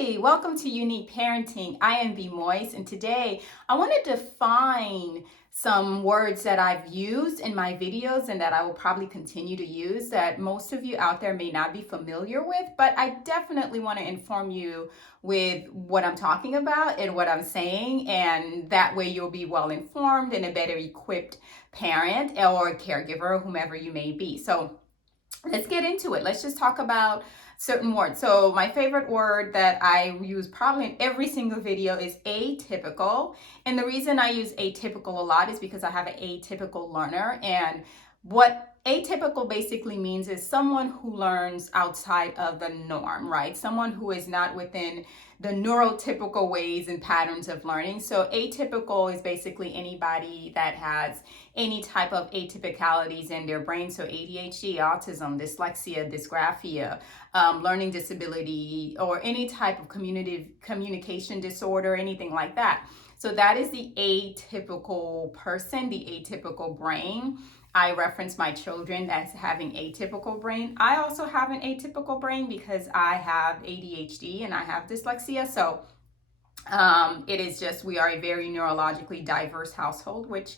Hi, welcome to Unique Parenting. I am V Moise, and today I want to define some words that I've used in my videos and that I will probably continue to use that most of you out there may not be familiar with, but I definitely want to inform you with what I'm talking about and what I'm saying, and that way you'll be well informed and a better equipped parent or caregiver, whomever you may be. So let's get into it. Let's just talk about certain words. So my favorite word that I use probably in every single video is atypical. And the reason I use atypical a lot is because I have an atypical learner. And what atypical basically means is someone who learns outside of the norm, right? Someone who is not within the neurotypical ways and patterns of learning. So atypical is basically anybody that has any type of atypicalities in their brain. So ADHD, autism, dyslexia, dysgraphia, learning disability, or any type of communication disorder, anything like that. So that is the atypical person, the atypical brain. I reference my children as having atypical brain. I also have an atypical brain because I have ADHD and I have dyslexia. So it is just, we are a very neurologically diverse household, which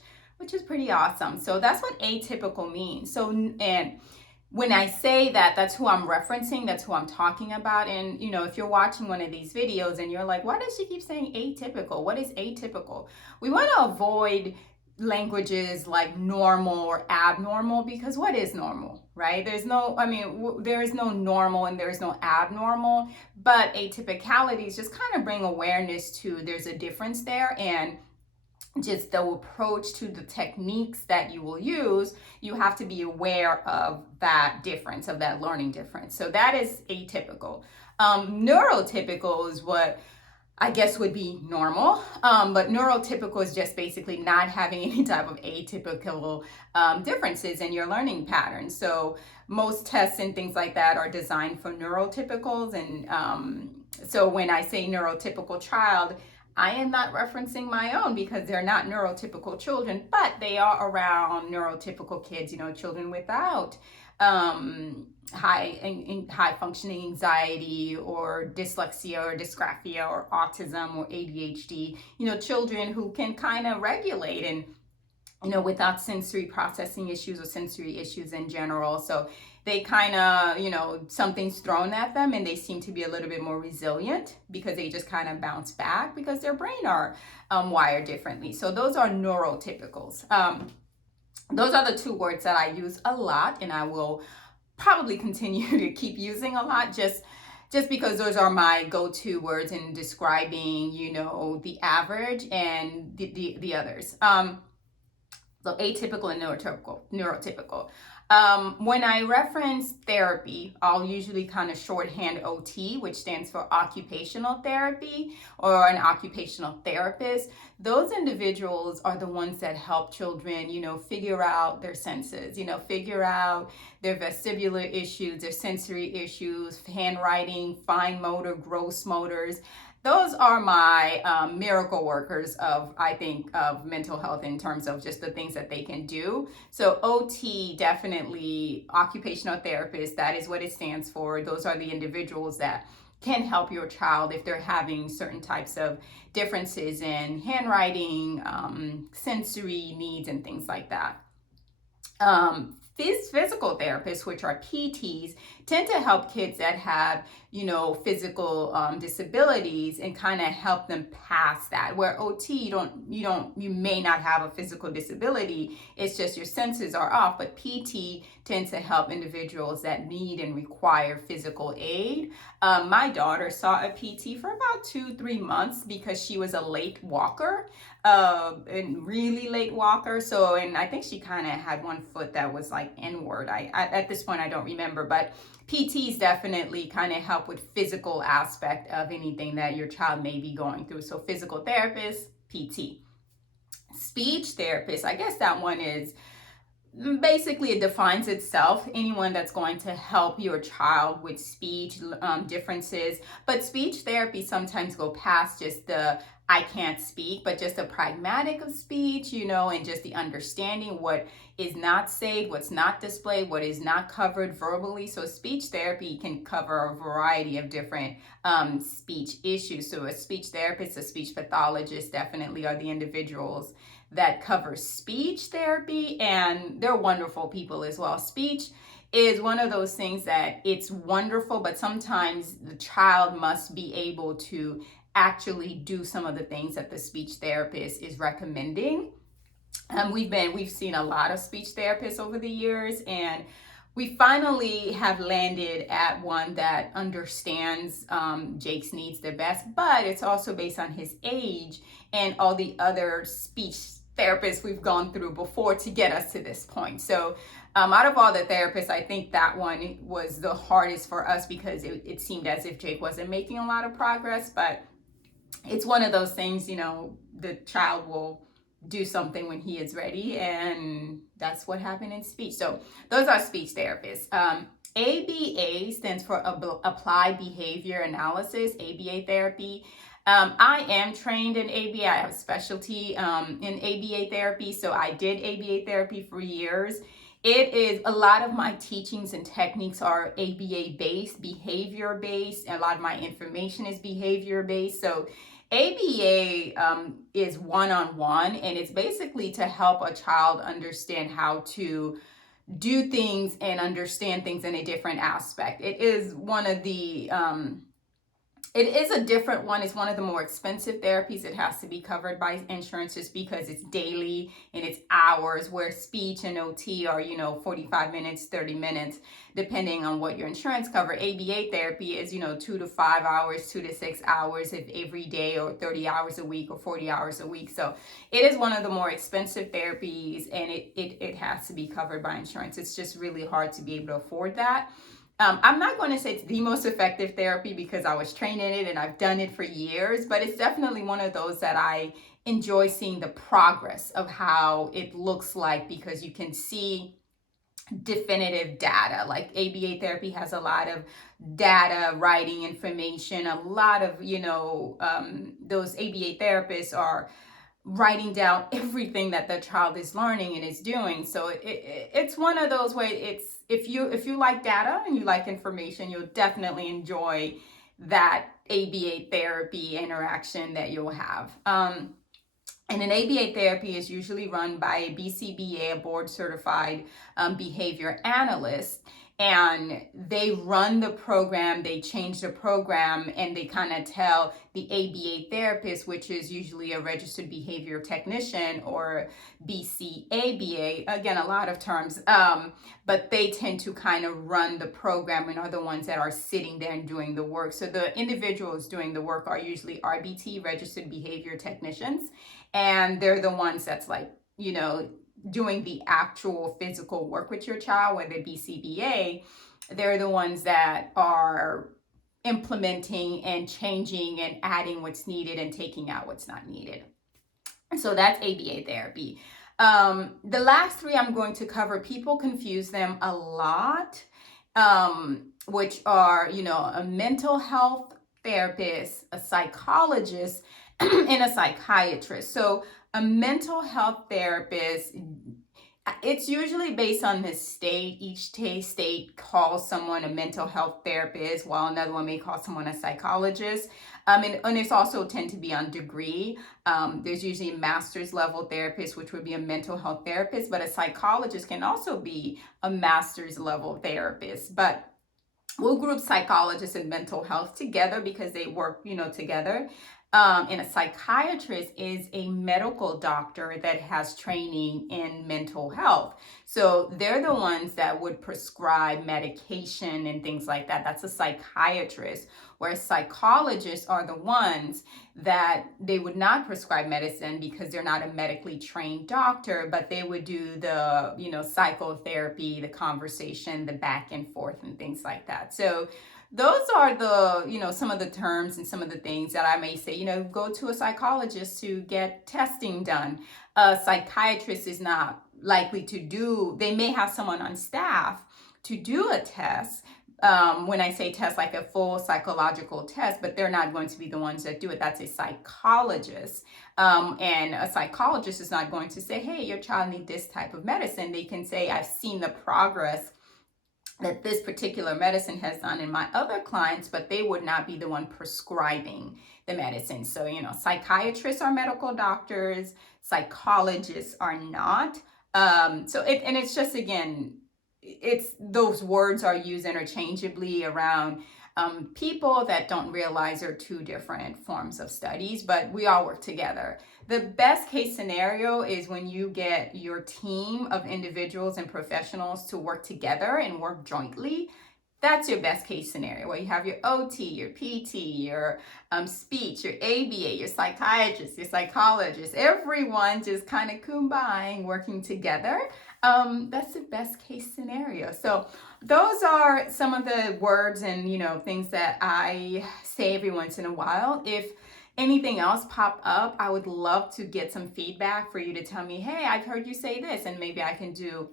is pretty awesome. So that's what atypical means. So, and when I say that, that's who I'm referencing, that's who I'm talking about. And, you know, if you're watching one of these videos and you're like, why does she keep saying atypical? What is atypical? We want to avoid languages like normal or abnormal, because what is normal, right? There's no, there is no normal and there is no abnormal, but atypicalities just kind of bring awareness to there's a difference there. And just the approach to the techniques that you will use, you have to be aware of that difference, of that learning difference. So that is atypical. Neurotypical is what I guess would be normal, but neurotypical is just basically not having any type of atypical differences in your learning patterns. So most tests and things like that are designed for neurotypicals. And so when I say neurotypical child, I am not referencing my own because they're not neurotypical children, but they are around neurotypical kids, you know, children without high functioning anxiety or dyslexia or dysgraphia or autism or ADHD, you know, children who can kind of regulate and, you know, without sensory processing issues or sensory issues in general. So they kind of, you know, something's thrown at them and they seem to be a little bit more resilient because they just kind of bounce back because their brain are wired differently. So those are neurotypicals. Those are the two words that I use a lot, and I will probably continue to keep using a lot, just because those are my go-to words in describing, you know, the average and the others. So atypical and neurotypical. When I reference therapy, I'll usually kind of shorthand OT, which stands for occupational therapy, or an occupational therapist. Those individuals are the ones that help children, you know, figure out their senses, you know, figure out their vestibular issues, their sensory issues, handwriting, fine motor, gross motors. Those are my miracle workers of, I think, of mental health in terms of just the things that they can do. So OT, definitely occupational therapist, that is what it stands for. Those are the individuals that can help your child if they're having certain types of differences in handwriting, sensory needs, and things like that. Physical therapists, which are PTs, tend to help kids that have, you know, physical disabilities and kind of help them pass that. Where OT, you may not have a physical disability, it's just your senses are off. But PT tends to help individuals that need and require physical aid. My daughter saw a PT for about 2-3 months because she was a late walker, and really late walker. So, and I think she kind of had one foot that was like N-word. I at this point I don't remember, but PTs definitely kind of help with physical aspect of anything that your child may be going through. So physical therapist, PT. Speech therapist, I guess that one is basically it defines itself. Anyone that's going to help your child with speech differences, but speech therapy sometimes go past just the I can't speak, but just the pragmatic of speech, and just the understanding what is not said, what's not displayed, what is not covered verbally. So speech therapy can cover a variety of different speech issues. So a speech therapist, a speech pathologist definitely are the individuals that covers speech therapy, and they're wonderful people as well. Speech is one of those things that it's wonderful, but sometimes the child must be able to actually do some of the things that the speech therapist is recommending. We've seen a lot of speech therapists over the years, and we finally have landed at one that understands Jake's needs the best, but it's also based on his age and all the other speech therapists we've gone through before to get us to this point. So out of all the therapists, I think that one was the hardest for us because it seemed as if Jake wasn't making a lot of progress, but it's one of those things, the child will do something when he is ready, and that's what happened in speech. So those are speech therapists. ABA stands for Applied Behavior Analysis, ABA therapy. I am trained in ABA. I have a specialty in ABA therapy, so I did ABA therapy for years. It is a lot of my teachings and techniques are ABA based, behavior based, and a lot of my information is behavior based. So ABA is one-on-one, and it's basically to help a child understand how to do things and understand things in a different aspect. It is one of the it is a different one. It's one of the more expensive therapies. It has to be covered by insurance just because it's daily and it's hours, where speech and OT are, 45 minutes, 30 minutes, depending on what your insurance cover. ABA therapy is, 2 to 5 hours, 2 to 6 hours if every day, or 30 hours a week or 40 hours a week. So it is one of the more expensive therapies, and it has to be covered by insurance. It's just really hard to be able to afford that. I'm not going to say it's the most effective therapy because I was trained in it and I've done it for years, but it's definitely one of those that I enjoy seeing the progress of how it looks like, because you can see definitive data. Like ABA therapy has a lot of data, writing information, a lot of, those ABA therapists are writing down everything that the child is learning and is doing. So it's one of those where it's, if you like data and you like information, you'll definitely enjoy that ABA therapy interaction that you'll have. And an ABA therapy is usually run by a BCBA, a board certified behavior analyst. And they run the program, they change the program, and they kind of tell the ABA therapist, which is usually a registered behavior technician or BCABA, again, a lot of terms, but they tend to kind of run the program and are the ones that are sitting there and doing the work. So the individuals doing the work are usually RBT, registered behavior technicians, and they're the ones that's like, doing the actual physical work with your child. Whether it be CBA, they're the ones that are implementing and changing and adding what's needed and taking out what's not needed. So that's ABA therapy. The last three I'm going to cover, people confuse them a lot, which are, a mental health therapist, a psychologist, and a psychiatrist. So a mental health therapist, it's usually based on the state. Each state calls someone a mental health therapist, while another one may call someone a psychologist. And it's also tend to be on degree. There's usually a master's level therapist, which would be a mental health therapist, but a psychologist can also be a master's level therapist. But we'll group psychologists and mental health together because they work, together. And a psychiatrist is a medical doctor that has training in mental health. So they're the ones that would prescribe medication and things like that. That's a psychiatrist. Whereas psychologists are the ones that they would not prescribe medicine because they're not a medically trained doctor, but they would do the, psychotherapy, the conversation, the back and forth and things like that. So those are the, some of the terms and some of the things that I may say, go to a psychologist to get testing done. A psychiatrist is not likely to do, they may have someone on staff to do a test. When I say test, like a full psychological test, but they're not going to be the ones that do it. That's a psychologist. And a psychologist is not going to say, hey, your child needs this type of medicine. They can say, I've seen the progress that this particular medicine has done in my other clients, but they would not be the one prescribing the medicine. So, psychiatrists are medical doctors, psychologists are not. And it's just, again, it's those words are used interchangeably around people that don't realize they're two different forms of studies, but we all work together. The best case scenario is when you get your team of individuals and professionals to work together and work jointly. That's your best case scenario, where you have your OT, your PT, your speech, your ABA, your psychiatrist, your psychologist, everyone just kind of combine working together. That's the best case scenario. So those are some of the words and things that I say every once in a while. If anything else pop up, I would love to get some feedback for you to tell me, hey, I've heard you say this, and maybe I can do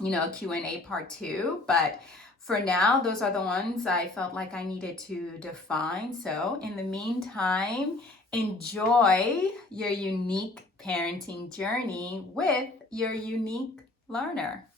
a Q&A part 2. But for now, those are the ones I felt like I needed to define. So in the meantime, enjoy your unique parenting journey with your unique learner.